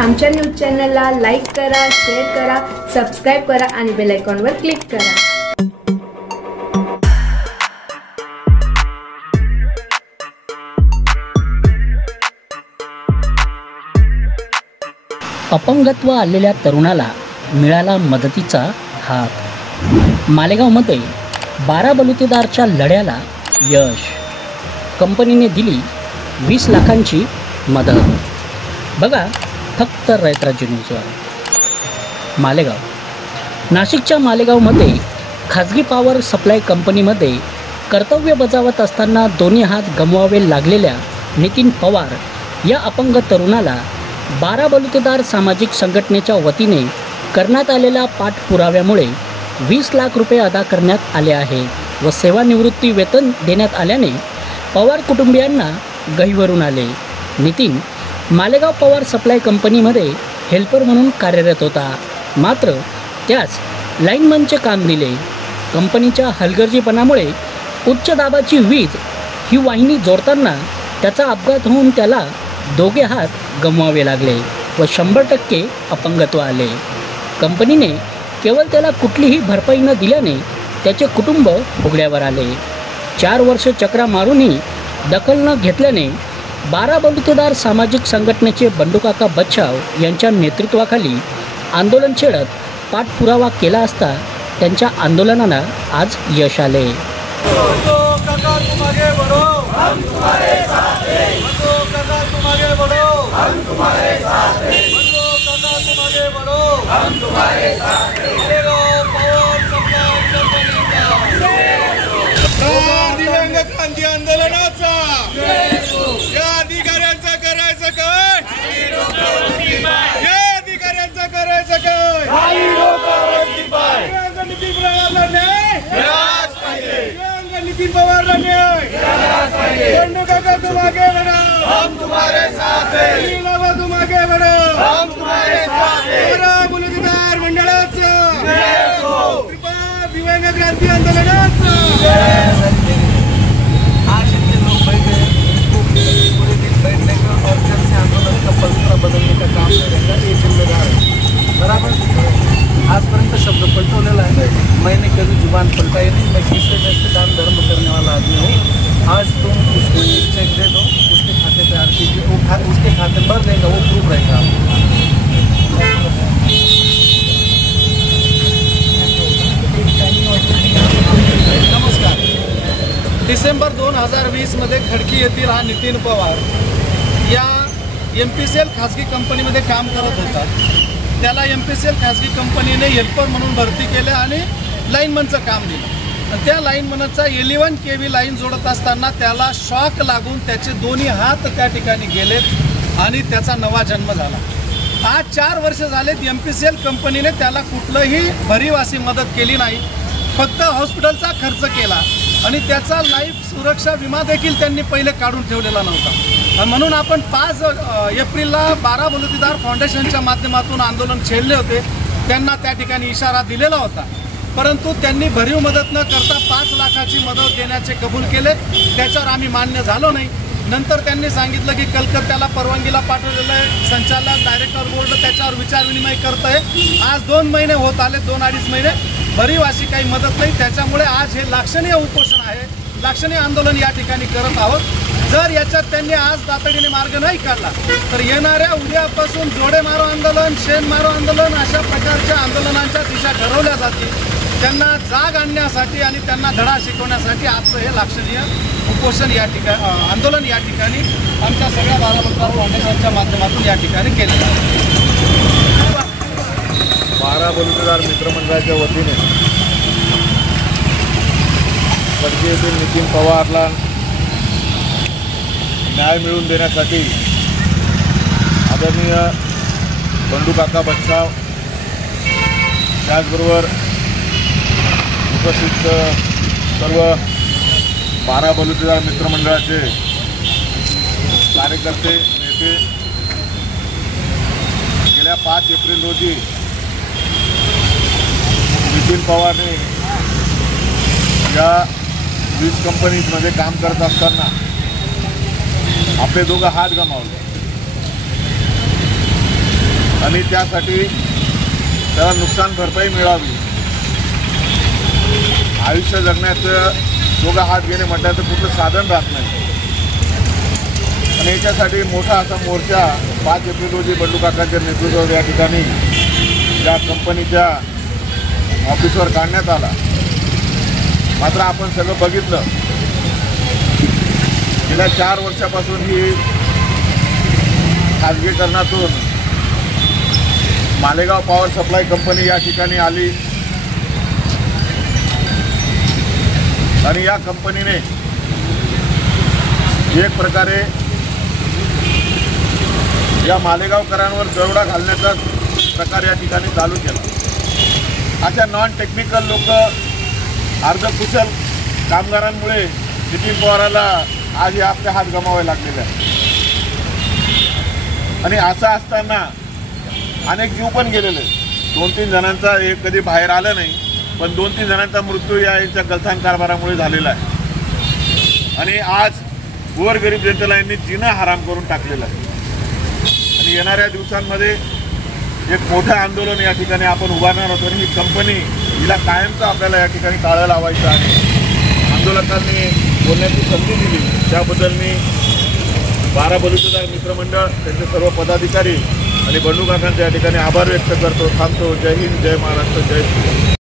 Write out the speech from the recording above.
आमच्या न्यूज चॅनलला लाईक करा, शेअर करा, सबस्क्राईब करा आणि बेल आयकॉनवर क्लिक करा। अपंगत्व आलेल्या तरुणाला मिळाला मदतीचा हात। मालेगावमध्ये 12 बलुतेदारच्या लढ्याला यश। कंपनीने दिली 20 लाखांची मदत। बघा फक्त रयतराज्य न्यूजवर। मालेगाव नाशिकच्या मालेगावमध्ये खाजगी पॉवर सप्लाय कंपनीमध्ये कर्तव्य बजावत असताना दोन्ही हात गमवावे लागलेल्या नितीन पवार या अपंग तरुणाला 12 बलुतेदार सामाजिक संघटनेच्या वतीने करण्यात आलेल्या पाठपुराव्यामुळे 20 लाख रुपये अदा करण्यात आले आहे व सेवानिवृत्ती वेतन देण्यात आल्याने पवार कुटुंबियांना गहिवरून आले। नितीन मालेगाव पॉवर सप्लाय कंपनीमध्ये हेल्पर म्हणून कार्यरत होता, मात्र त्यास लाईनमनचे काम दिले। कंपनीच्या हलगर्जीपणामुळे उच्च दाबाची वीज ही वाहिनी जोडताना त्याचा अपघात होऊन त्याला दोघे हात गमवावे लागले व 100% अपंगत्व आले। कंपनीने केवळ त्याला कुठलीही भरपाई न दिल्याने त्याचे कुटुंब उघड्यावर आले। 4 वर्ष चक्रा मारूनही दखल न घेतल्याने 12 बलुतेदार सामाजिक संघटनेचे बंडूकाका बच्छाव यांच्या नेतृत्वाखाली आंदोलन छेडत पाठपुरावा केला असता त्यांच्या आंदोलनाला आज यश आले। क्रांती आंदोलनाचा या अधिकाऱ्यांचा करायचं काय? या अधिकाऱ्यांचा करायचं काय? नितीन पवारला न्याय, नितीन पवारला न्याय। बंडू काका तुम आगे बढ़ो, हम तुम्हारे साथ हैं। बाबा तुम आगे बढ़ो, हम तुम्हारे साथ हैं। बलुतेदार मंडळाचा कृपा दिव्यांग क्रांती आंदोलनाचा आज इतने लोग बैठे पूरे दिन बैठने का और जब से आंदोलन का पलटा बदलने का काम करेगा ये जिम्मेदार है। बराबर आजपर्यंत शब्द पलटवलेला है, मैंने कभी जुबान पलटाई नहीं। मैं किसी में से दान धर्म करने वाला आदमी हूँ। आज तुम उसको चेक दे दो, उसके खाते पे आरटीजी उसके खाते भर देगा, वो प्रूफ रहेगा। नमस्कार। डिसेंबर 2020 मध्ये खडकी येथील हा नितीन पवार या MPCL खाजगी कंपनीमध्ये काम करत होता। त्याला MPCL खाजगी कंपनीने हेल्पर म्हणून भरती केले आणि लाईनमनचं काम दिलं। त्या लाईनमनचा 11 kV लाईन जोडत असताना त्याला शॉक लागून त्याचे दोन्ही हात त्या ठिकाणी गेलेत आणि त्याचा नवा जन्म झाला। आज 4 वर्ष झालेत MPCL कंपनीने त्याला कुठलंही भरीव अशी मदत केली नाही, फक्त हॉस्पिटलचा खर्च केला आणि त्याचा लाईफ सुरक्षा विमा देखील त्यांनी पहिले काढून ठेवलेला नव्हता। म्हणून आपण 5 एप्रिलला 12 बलुतेदार फाउंडेशनच्या माध्यमातून आंदोलन छेडले होते। त्यांना त्या ठिकाणी इशारा दिलेला होता, परंतु त्यांनी भरीव मदत न करता 5 लाखाची मदत देण्याचे कबूल केले। त्याच्यावर आम्ही मान्य झालो नाही। नंतर त्यांनी सांगितलं की कलकत्त्याला परवानगीला पाठवलेलं आहे, संचालक डायरेक्टर बोर्ड त्याच्यावर विचार विनिमय करत आहे। आज 2 महिने होत आले, 2-2.5 महिने भरीव अशी काही मदत नाही। त्याच्यामुळे आज हे लाक्षणीय उपोषण आहे, लाक्षणीय आंदोलन या ठिकाणी करत आहोत। जर याच्यात त्यांनी आज तातडीने मार्ग नाही काढला तर येणाऱ्या उद्यापासून जोडे मारो आंदोलन, शेण मारो आंदोलन अशा प्रकारच्या आंदोलनांच्या दिशा ठरवल्या जातील। त्यांना जाग आणण्यासाठी आणि त्यांना धडा शिकवण्यासाठी आजचं हे लाक्षणीय उपोषण या ठिकाणी आंदोलन या ठिकाणी आमच्या सगळ्या 12 बलुतेदार फाउंडेशनच्या माध्यमातून या ठिकाणी केलेलं आहे। 12 बलुतेदार मित्रमंडळाच्या वतीने खडकी येथील नितीन पवारला न्याय मिळवून देण्यासाठी आदरणीय बंडू काका बच्छाव त्याचबरोबर उपस्थित सर्व 12 बलुतेदार मित्रमंडळाचे कार्यकर्ते नेते गेल्या 5 एप्रिल रोजी नितीन पवारने या वीज कंपनीमध्ये काम करत असताना आपले दोघं हात गमावले। आणि त्यासाठी त्याला नुकसान भरपाई मिळावी. आयुष्य जगण्याचं दोघा हात घेणे म्हटलं तर कुठलं साधन राहत नाही. आणि याच्यासाठी मोठा असा मोर्चा 5 एप्रिल रोजी बंडू काकांच्या नेतृत्वावर या ठिकाणी या कंपनीच्या ऑफिसवर काढण्यात आला. मात्र आपण सगळं बघितलं, गेल्या 4 वर्षापासून ही खाजगीकरणातून मालेगाव पॉवर सप्लाय कंपनी या ठिकाणी आली आणि या कंपनीने एक प्रकारे या मालेगावकरांवर दरोडा घालण्याचा प्रकार या ठिकाणी चालू केला. अशा नॉन टेक्निकल लोक, अर्धकुशल कामगारांमुळे नितीन पवाराला आज हे आपले हात गमावे लागलेले आहेत. आणि असं असताना अनेक जीव पण गेलेले, 2-3 जणांचा हे कधी बाहेर आलं नाही, पण 2-3 जणांचा मृत्यू यांच्या गलथान कारभारामुळे झालेला आहे. आणि आज गोरगरीब जनतेला यांनी जिना हराम करून टाकलेला आहे. आणि येणाऱ्या दिवसांमध्ये एक मोठं आंदोलन या ठिकाणी आपण उभारणार होतो. आणि ही कंपनी हिला कायमचं आपल्याला या ठिकाणी टाळं लावायचं आहे. आंदोलकांनी बोलण्याची संधी दिली त्याबद्दल मी 12 बलुतेदार मित्रमंडळ, त्यांचे सर्व पदाधिकारी आणि बंडू काकांचे या ठिकाणी आभार व्यक्त करतो. थांबतो. जय हिंद, जय महाराष्ट्र, जय श्री.